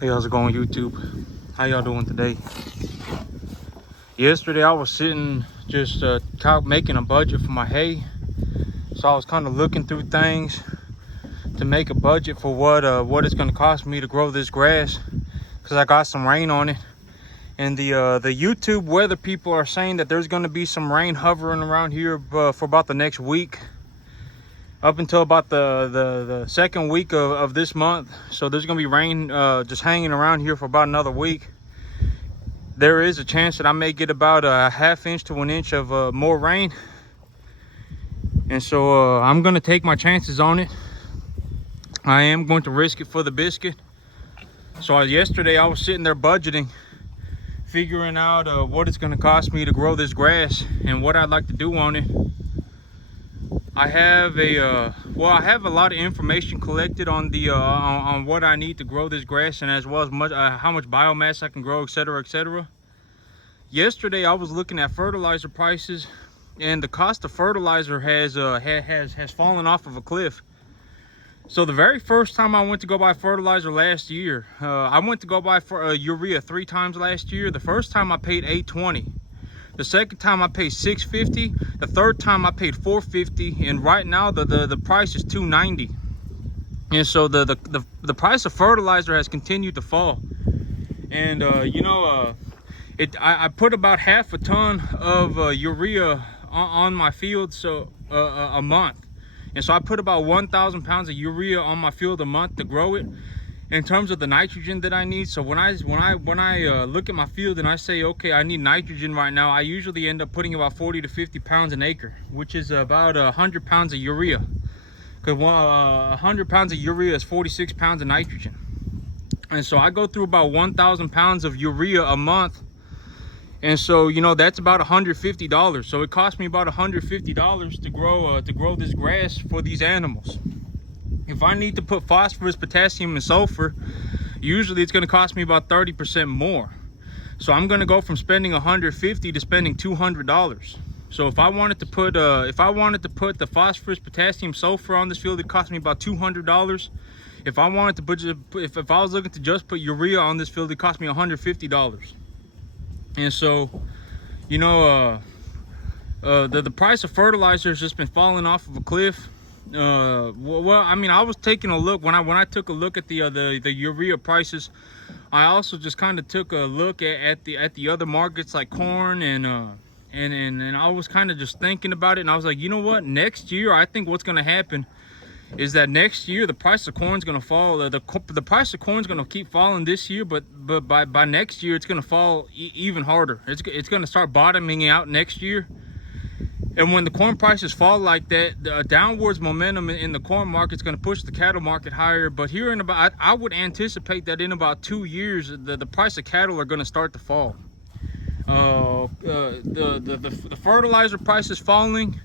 Hey, how's it going, YouTube? How y'all doing today? Yesterday I was sitting just making a budget for my hay, so I was kind of looking through things to make a budget for what it's going to cost me to grow this grass, because I got some rain on it, and the YouTube weather people are saying that there's going to be some rain hovering around here for about the next week, up until about the second week of this month. So there's gonna be rain just hanging around here for about another week. There is a chance that I may get about a ½ inch to 1 inch of more rain, and so I'm gonna take my chances on it. I am going to risk it for the biscuit. So yesterday I was sitting there budgeting, figuring out what it's gonna cost me to grow this grass and what I'd like to do on it. I have a lot of information collected on the on what I need to grow this grass, and as well as how much biomass I can grow, etc., etc. Yesterday I was looking at fertilizer prices, and the cost of fertilizer has fallen off of a cliff. So the very first time I went to go buy fertilizer last year, I went to go buy urea 3 times last year. The first time I paid $8.20. The second time I paid $6.50. The third time I paid $4.50, and right now the price is $2.90. And so the price of fertilizer has continued to fall. And I put about half a ton of urea on my field, so a month. And so I put about 1,000 pounds of urea on my field a month to grow it, in terms of the nitrogen that I need. So when I look at my field and I say, okay, I need nitrogen right now, I usually end up putting about 40 to 50 pounds an acre, which is about 100 pounds of urea. Because 100 pounds of urea is 46 pounds of nitrogen. And so I go through about 1,000 pounds of urea a month. And so, that's about $150. So it cost me about $150 to grow this grass for these animals. If I need to put phosphorus, potassium, and sulfur, usually it's going to cost me about 30% more. So I'm going to go from spending $150 to spending $200. So if I wanted to put the phosphorus, potassium, sulfur on this field, it cost me about $200. If I wanted to if I was looking to just put urea on this field, it cost me $150. And so, the price of fertilizer has just been falling off of a cliff. I was taking a look when I took a look at the urea prices. I also just kind of took a look at the other markets like corn, and I was kind of just thinking about it, and I was like, you know what, next year I think what's going to happen is that next year the price of corn is going to fall. The price of corn is going to keep falling this year, but by next year it's going to fall even harder. It's going to start bottoming out next year. And when the corn prices fall like that, the downwards momentum in the corn market is going to push the cattle market higher. But here I would anticipate that in about 2 years, the price of cattle are going to start to fall. The fertilizer prices falling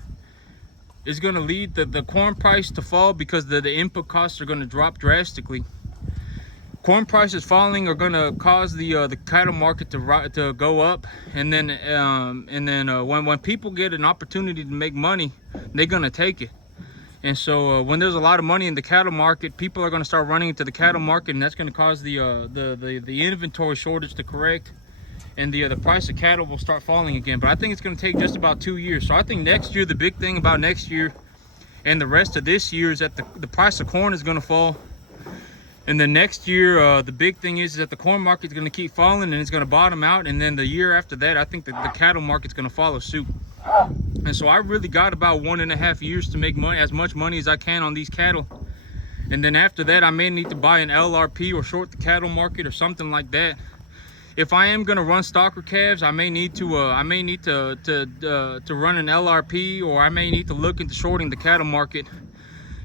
is going to lead the corn price to fall, because the input costs are going to drop drastically. Corn prices falling are going to cause the cattle market to go up, and then when people get an opportunity to make money, they're going to take it. And so when there's a lot of money in the cattle market, people are going to start running into the cattle market, and that's going to cause the inventory shortage to correct, and the price of cattle will start falling again. But I think it's going to take just about 2 years. So I think next year, the big thing about next year and the rest of this year is that the price of corn is going to fall. And the next year, the big thing is that the corn market is going to keep falling, and it's going to bottom out. And then the year after that, I think the cattle market is going to follow suit. And so I really got about 1.5 years to make as much money as I can on these cattle. And then after that, I may need to buy an LRP or short the cattle market or something like that. If I am going to run stocker calves, I may need to run an LRP, or I may need to look into shorting the cattle market.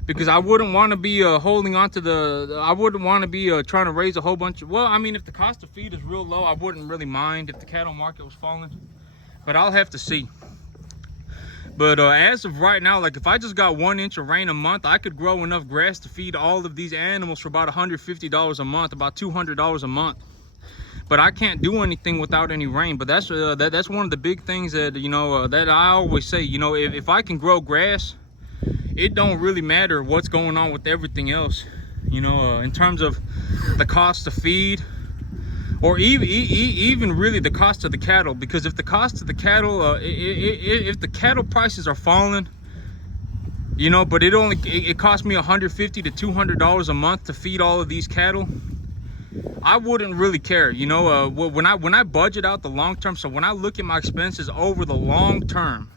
Because I wouldn't want to be holding on to I wouldn't want to be trying to raise a whole bunch of, if the cost of feed is real low, I wouldn't really mind if the cattle market was falling. But I'll have to see. But as of right now, like if I just got 1 inch of rain a month, I could grow enough grass to feed all of these animals for about $150 a month, about $200 a month. But I can't do anything without any rain. But that's one of the big things that, that I always say, if I can grow grass, it don't really matter what's going on with everything else. you know, in terms of the cost to feed, or even really the cost of the cattle. Because if the cost of the cattle, if the cattle prices are falling, you know, but it costs me $150 to $200 a month to feed all of these cattle, I wouldn't really care, you know. When I budget out the long term, so when I look at my expenses over the long term,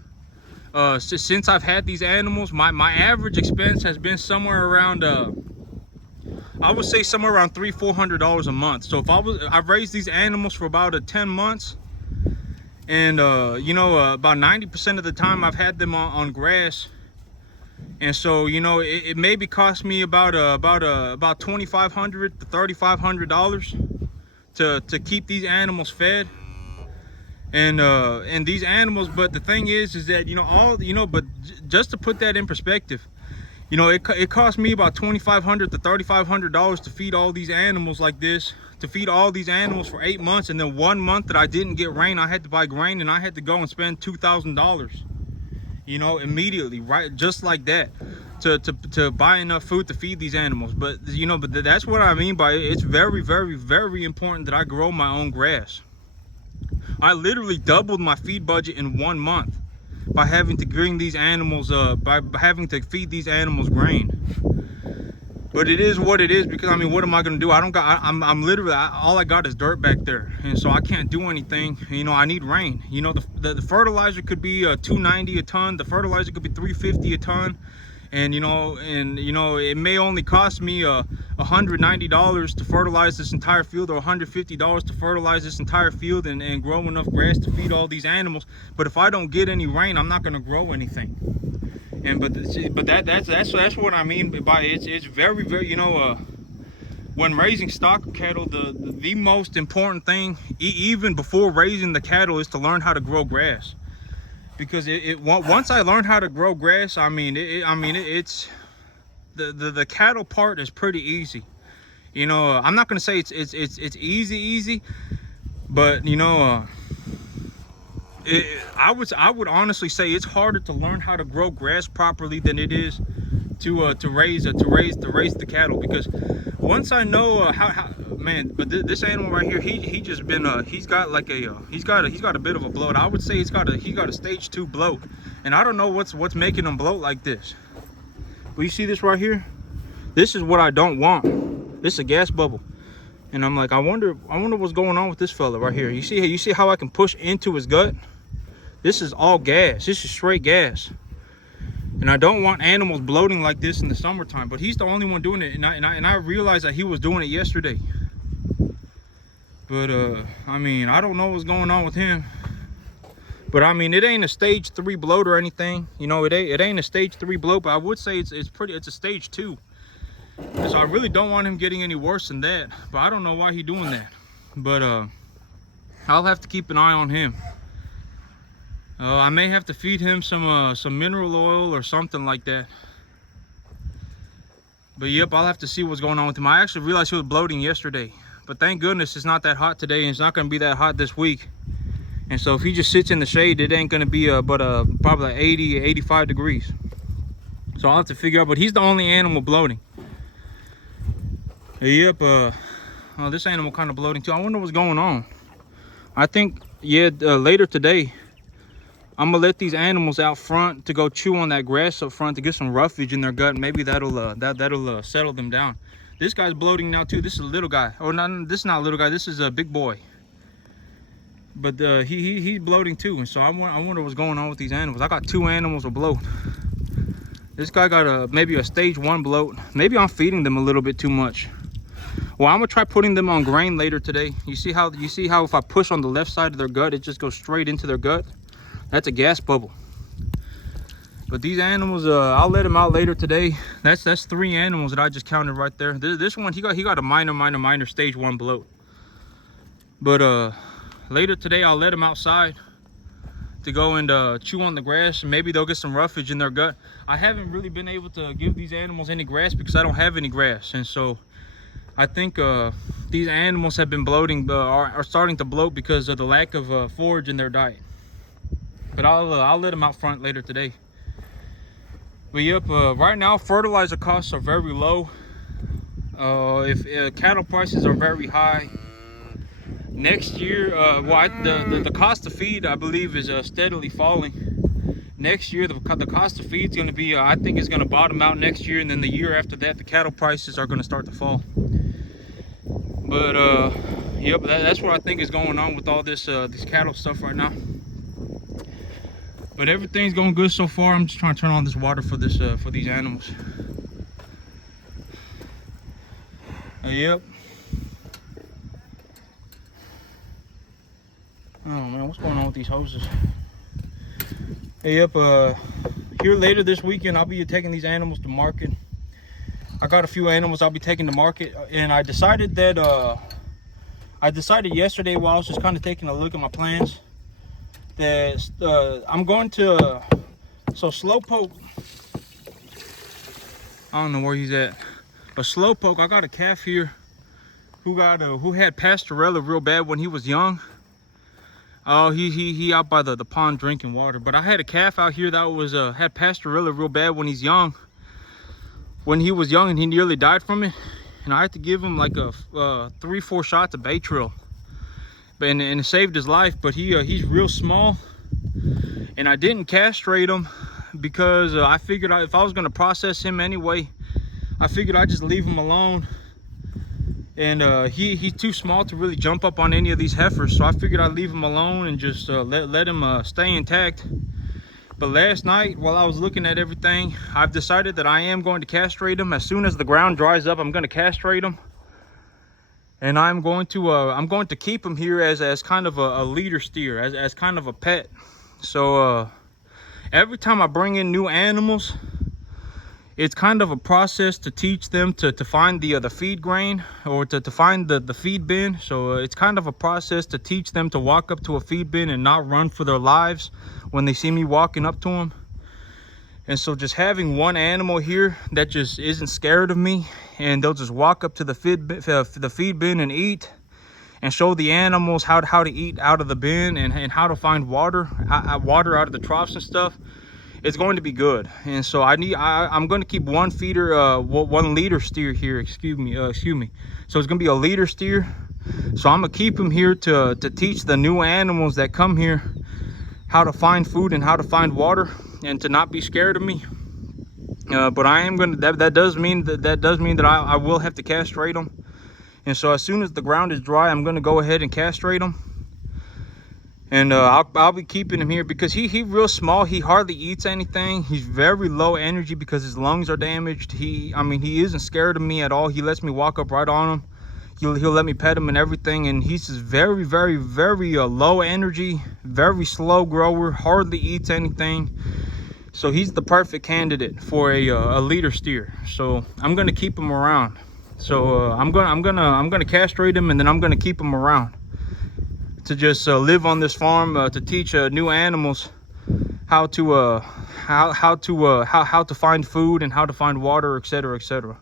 since I've had these animals, my average expense has been somewhere around I would say somewhere around $300-400 a month. So if I've raised these animals for about 10 months, and you know, about 90% of the time I've had them on grass. And so, you know, it maybe cost me about $2,500 to $3,500 to keep these animals fed. And these animals, but the thing is that, you know, but just to put that in perspective, you know, it cost me about $2,500 to $3,500 to feed all these animals like this, to feed all these animals for 8 months. And then 1 month that I didn't get rain, I had to buy grain, and I had to go and spend $2,000, you know, immediately, right, just like that, to buy enough food to feed these animals. But, you know, but that's what I mean by it. It's very, very, very important that I grow my own grass. I literally doubled my feed budget in 1 month by having to bring these animals, by having to feed these animals grain. But it is what it is, because I mean, what am I gonna do? I'm literally, all I got is dirt back there, and so I can't do anything. You know, I need rain. You know, the fertilizer could be $290 a ton. The fertilizer could be $350 a ton. And you know, it may only cost me $190 to fertilize this entire field, or $150 to fertilize this entire field and grow enough grass to feed all these animals. But if I don't get any rain, I'm not going to grow anything. And but that's what I mean by it's very, very, you know, when raising stock cattle, the most important thing, even before raising the cattle, is to learn how to grow grass. Because once I learned how to grow grass, I mean, it's the cattle part is pretty easy. You know, I'm not gonna say it's easy, but you know, I would honestly say it's harder to learn how to grow grass properly than it is to raise the cattle. Because once I know how man, but this animal right here, he just been he's got like he's got a bit of a bloat. I would say he got a stage 2 bloat, and I don't know what's making him bloat like this. But you see this right here, this is what I don't want. This is a gas bubble, and I'm like, I wonder what's going on with this fella right here. You see how I can push into his gut? This is all gas. This is straight gas. And I don't want animals bloating like this in the summertime. But he's the only one doing it, and I realized that he was doing it yesterday. But I mean, I don't know what's going on with him. But I mean, it ain't a stage 3 bloat or anything. You know, it ain't a stage 3 bloat, but I would say it's a stage 2. So I really don't want him getting any worse than that. But I don't know why he's doing that. But I'll have to keep an eye on him. I may have to feed him some mineral oil or something like that. But yep, I'll have to see what's going on with him. I actually realized he was bloating yesterday. But thank goodness it's not that hot today, and it's not going to be that hot this week. And so if he just sits in the shade, it ain't going to be probably like 80-85 degrees. So I'll have to figure out, but he's the only animal bloating. Yep, oh, this animal kind of bloating too. I wonder what's going on. I think, yeah, later today, I'm gonna let these animals out front to go chew on that grass up front to get some roughage in their gut. Maybe that'll settle them down. This guy's bloating now too. This is a little guy. Oh, no, this is not a little guy. This is a big boy. But he's bloating too. And so I wonder what's going on with these animals. I got 2 animals with bloat. This guy got maybe a stage 1 bloat. Maybe I'm feeding them a little bit too much. Well, I'm gonna try putting them on grain later today. You see how if I push on the left side of their gut, it just goes straight into their gut. That's a gas bubble. But these animals, I'll let them out later today. That's 3 animals that I just counted right there. This one, he got a minor stage 1 bloat. But later today, I'll let them outside to go and chew on the grass, and maybe they'll get some roughage in their gut. I haven't really been able to give these animals any grass because I don't have any grass, and so I think these animals have been bloating, are starting to bloat because of the lack of forage in their diet. But I'll let them out front later today. But yep, right now fertilizer costs are very low. If cattle prices are very high next year, the cost of feed, I believe, is steadily falling. Next year, the cost of feed is going to be, I think it's going to bottom out next year, and then the year after that, the cattle prices are going to start to fall. But yep, that's what I think is going on with all this cattle stuff right now. But everything's going good so far. I'm just trying to turn on this water for these animals. Yep. Oh man, what's going on with these hoses? Yep. Here later this weekend, I'll be taking these animals to market. I got a few animals I'll be taking to market, and I decided yesterday while I was just kind of taking a look at my plans that I'm going to Slowpoke. I don't know where he's at, but Slowpoke, I got a calf here who had pastorella real bad when he was young. Oh, he out by the pond drinking water. But I had a calf out here that was had pastorella real bad when he was young, and he nearly died from it. And I had to give him like a 3-4 shots of Baytril, and it saved his life. But he's real small, and I didn't castrate him because I figured if I was gonna process him anyway, I figured I'd just leave him alone. And he's too small to really jump up on any of these heifers, so I figured I'd leave him alone and just let him stay intact. But last night, while I was looking at everything, I've decided that I am going to castrate him. As soon as the ground dries up, I'm going to castrate him, and I'm going to keep him here as kind of a leader steer, as kind of a pet. So every time I bring in new animals, it's kind of a process to teach them to find the feed grain, or to find the feed bin. So it's kind of a process to teach them to walk up to a feed bin and not run for their lives when they see me walking up to them. And so just having one animal here that just isn't scared of me, and they'll just walk up to the feed bin and eat, and show the animals how to eat out of the bin, and how to find water out of the troughs and stuff. It's going to be good. And so I'm going to keep one feeder, 1 leader steer here, excuse me. So it's going to be a leader steer. So I'm going to keep him here to teach the new animals that come here how to find food and how to find water, and to not be scared of me. But I am going to, that does mean that I will have to castrate them. And so as soon as the ground is dry, I'm going to go ahead and castrate them. And I'll be keeping him here because he's real small. He hardly eats anything. He's very low energy because his lungs are damaged. He isn't scared of me at all. He lets me walk up right on him. He'll let me pet him and everything. And he's just very, very, very low energy, very slow grower, hardly eats anything. So he's the perfect candidate for a leader steer. So I'm gonna keep him around. So I'm gonna castrate him, and then I'm gonna keep him around to just live on this farm, to teach new animals how to find food and how to find water, etc., etc.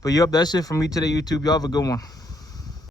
But yep, that's it from me today, YouTube. Y'all have a good one.